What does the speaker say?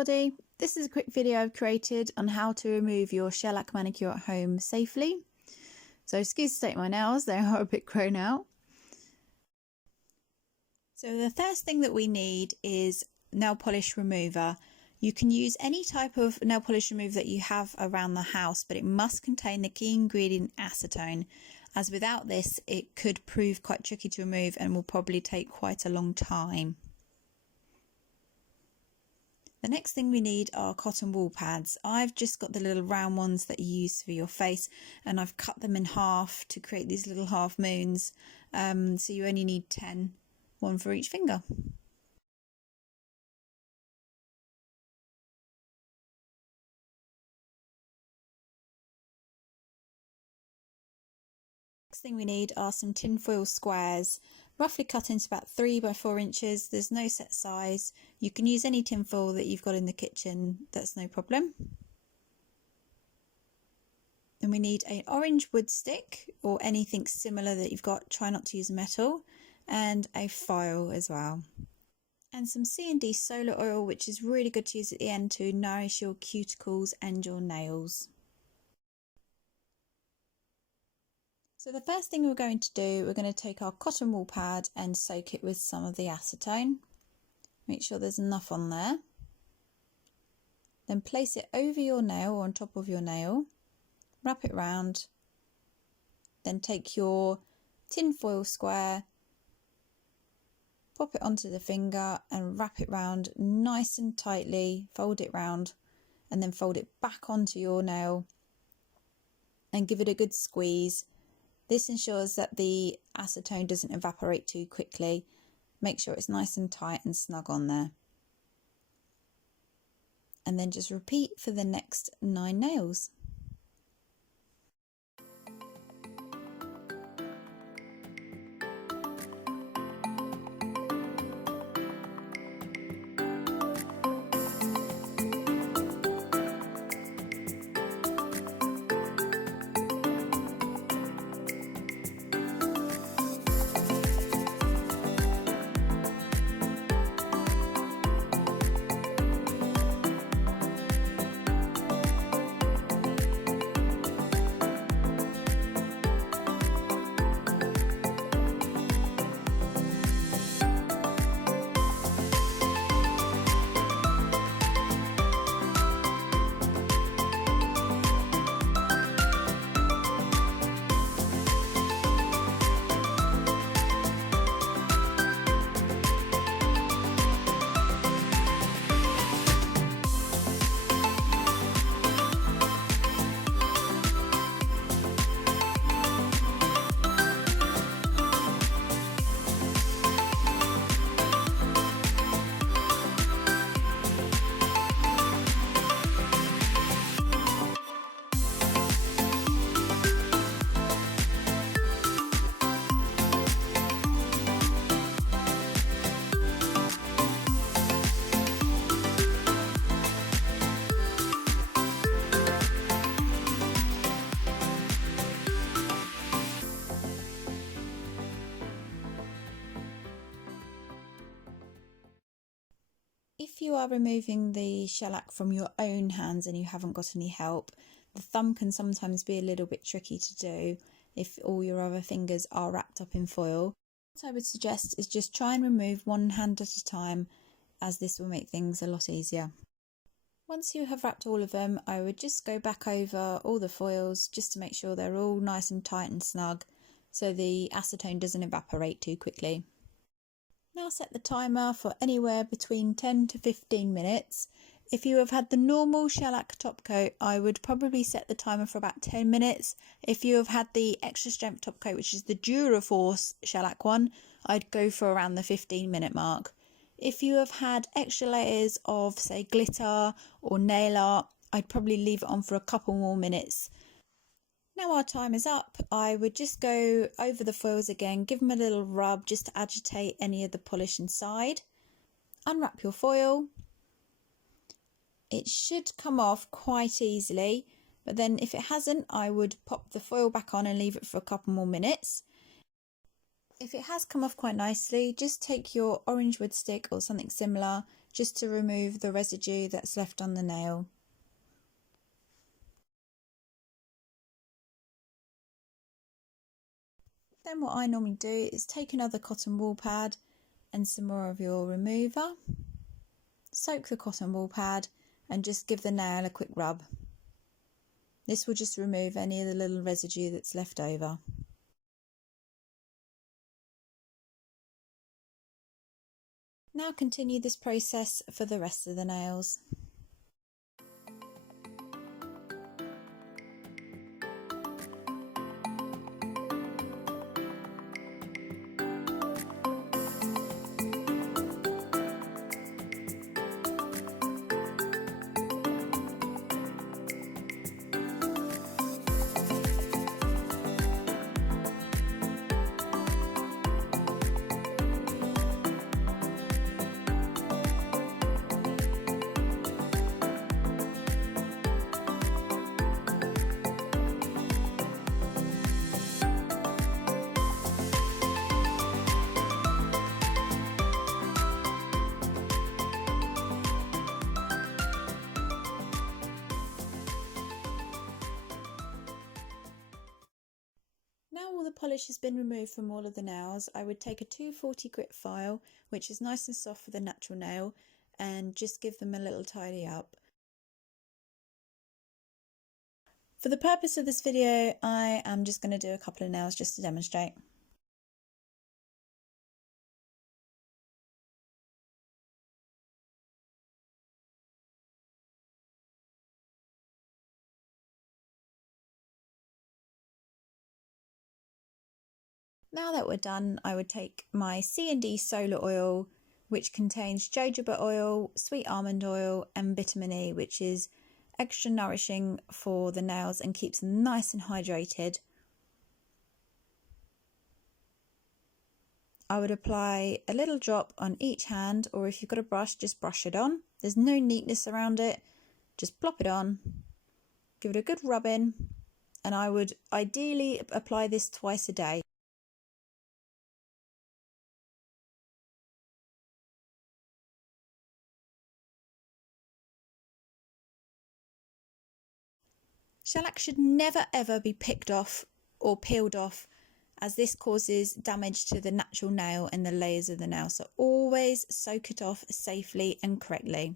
everybody, this is a quick video I've created on how to remove your shellac manicure at home safely. So excuse the state of my nails, they are a bit grown out. So the first thing that we need is nail polish remover. You can use any type of nail polish remover that you have around the house, but it must contain the key ingredient acetone, as without this it could prove quite tricky to remove and will probably take quite a long time. The next thing we need are cotton wool pads. I've just got the little round ones that you use for your face, and I've cut them in half to create these little half moons. So you only need 10, one for each finger. Next thing we need are some tin foil squares, roughly cut into about 3 by 4 inches. There's no set size. You can use any tin foil that you've got in the kitchen, that's no problem. Then we need an orange wood stick or anything similar that you've got. Try not to use metal, and a file as well. And some CND solar oil, which is really good to use at the end to nourish your cuticles and your nails. So the first thing we're going to do, we're going to take our cotton wool pad and soak it with some of the acetone. Make sure there's enough on there. Then place it over your nail or on top of your nail. Wrap it round. Then take your tin foil square, pop it onto the finger and wrap it round nice and tightly. Fold it round and then fold it back onto your nail and give it a good squeeze. This ensures that the acetone doesn't evaporate too quickly. Make sure it's nice and tight and snug on there. And then just repeat for the next 9 nails. If you are removing the shellac from your own hands and you haven't got any help, the thumb can sometimes be a little bit tricky to do if all your other fingers are wrapped up in foil. What I would suggest is just try and remove one hand at a time, as this will make things a lot easier. Once you have wrapped all of them, I would just go back over all the foils just to make sure they're all nice and tight and snug so the acetone doesn't evaporate too quickly. Now set the timer for anywhere between 10 to 15 minutes. If you have had the normal shellac top coat, I would probably set the timer for about 10 minutes. If you have had the extra strength top coat, which is the Duraforce shellac one, I'd go for around the 15-minute mark. If you have had extra layers of, say, glitter or nail art, I'd probably leave it on for a couple more minutes. Now our time is up, I would just go over the foils again, give them a little rub just to agitate any of the polish inside. Unwrap your foil. It should come off quite easily, but then if it hasn't, I would pop the foil back on and leave it for a couple more minutes. If it has come off quite nicely, just take your orange wood stick or something similar, just to remove the residue that's left on the nail. Then what I normally do is take another cotton wool pad and some more of your remover, soak the cotton wool pad and just give the nail a quick rub. This will just remove any of the little residue that's left over. Now continue this process for the rest of the nails. Now all the polish has been removed from all of the nails, I would take a 240 grit file, which is nice and soft for the natural nail, and just give them a little tidy up. For the purpose of this video, I am just going to do a couple of nails just to demonstrate. Now that we're done, I would take my CND solar oil, which contains jojoba oil, sweet almond oil and vitamin E, which is extra nourishing for the nails and keeps them nice and hydrated. I would apply a little drop on each hand, or if you've got a brush, just brush it on. There's no neatness around it, just plop it on, give it a good rub in, and I would ideally apply this twice a day. Shellac should never ever be picked off or peeled off, as this causes damage to the natural nail and the layers of the nail, so always soak it off safely and correctly.